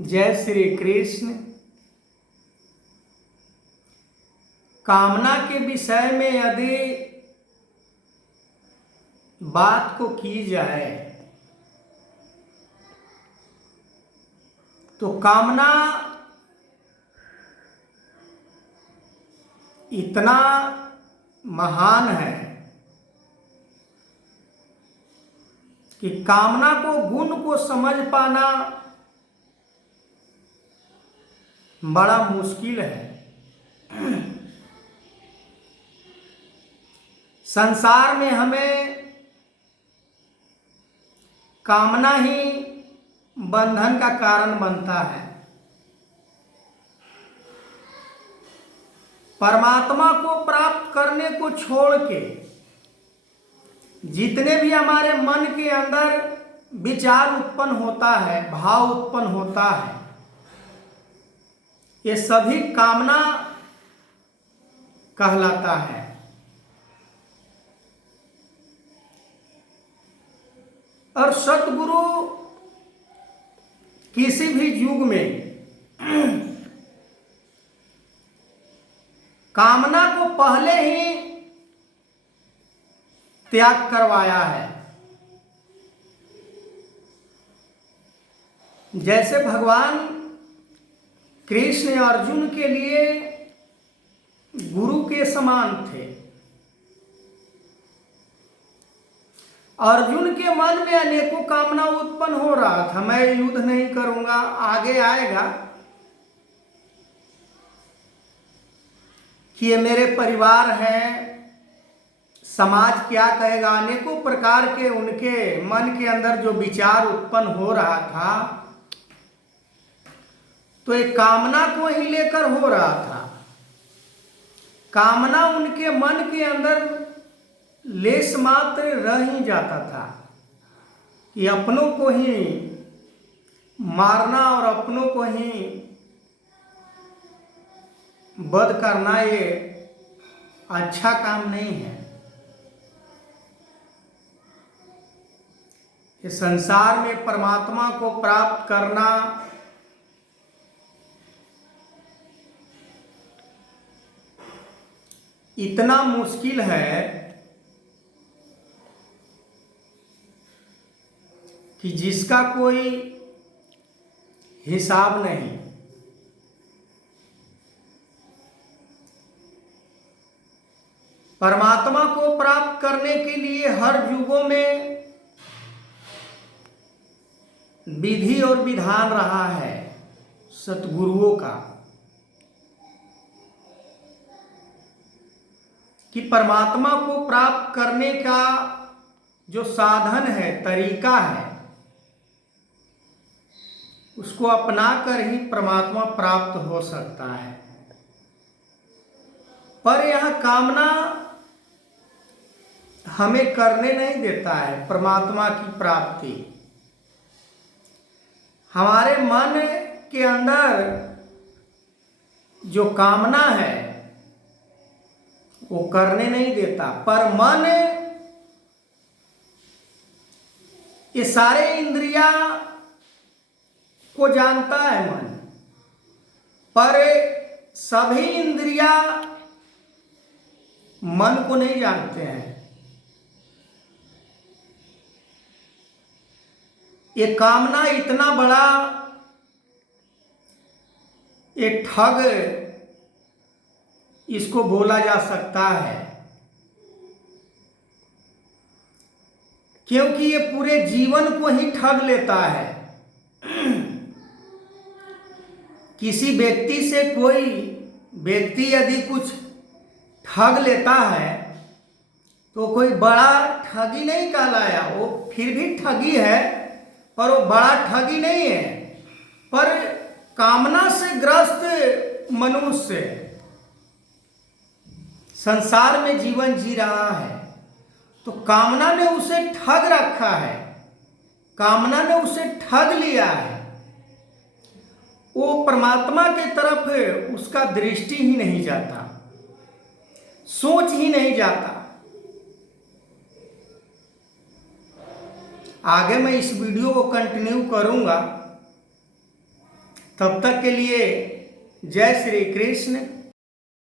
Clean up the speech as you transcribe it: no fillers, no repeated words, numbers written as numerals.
जय श्री कृष्ण। कामना के विषय में यदि बात को की जाए तो कामना इतना महान है कि कामना को गुण को समझ पाना बड़ा मुश्किल है। संसार में हमें कामना ही बंधन का कारण बनता है। परमात्मा को प्राप्त करने को छोड़ के जितने भी हमारे मन के अंदर विचार उत्पन्न होता है, भाव उत्पन्न होता है, ये सभी कामना कहलाता है। और सतगुरु किसी भी युग में कामना को पहले ही त्याग करवाया है। जैसे भगवान कृष्ण अर्जुन के लिए गुरु के समान थे। अर्जुन के मन में अनेकों कामना उत्पन्न हो रहा था, मैं युद्ध नहीं करूंगा, आगे आएगा कि ये मेरे परिवार हैं, समाज क्या कहेगा, अनेकों प्रकार के उनके मन के अंदर जो विचार उत्पन्न हो रहा था, तो एक कामना को ही लेकर हो रहा था। कामना उनके मन के अंदर लेस मात्र रह ही जाता था कि अपनों को ही मारना और अपनों को ही वध करना ये अच्छा काम नहीं है। इस संसार में परमात्मा को प्राप्त करना इतना मुश्किल है कि जिसका कोई हिसाब नहीं। परमात्मा को प्राप्त करने के लिए हर युगों में विधि और विधान रहा है सतगुरुओं का कि परमात्मा को प्राप्त करने का जो साधन है, तरीका है, उसको अपनाकर ही परमात्मा प्राप्त हो सकता है। पर यह कामना हमें करने नहीं देता है परमात्मा की प्राप्ति। हमारे मन के अंदर जो कामना है वो करने नहीं देता, पर मन ये सारे इंद्रियां को जानता है मन, पर सभी इंद्रियां मन को नहीं जानते हैं। ये कामना इतना बड़ा एक ठग इसको बोला जा सकता है, क्योंकि ये पूरे जीवन को ही ठग लेता है। किसी व्यक्ति से कोई व्यक्ति यदि कुछ ठग लेता है तो कोई बड़ा ठगी नहीं कहलाया, वो फिर भी ठगी है पर वो बड़ा ठगी नहीं है। पर कामना से ग्रस्त मनुष्य संसार में जीवन जी रहा है तो कामना ने उसे ठग रखा है, कामना ने उसे ठग लिया है। वो परमात्मा के तरफ उसका दृष्टि ही नहीं जाता, सोच ही नहीं जाता। आगे मैं इस वीडियो को कंटिन्यू करूंगा तब तक के लिए जय श्री कृष्ण।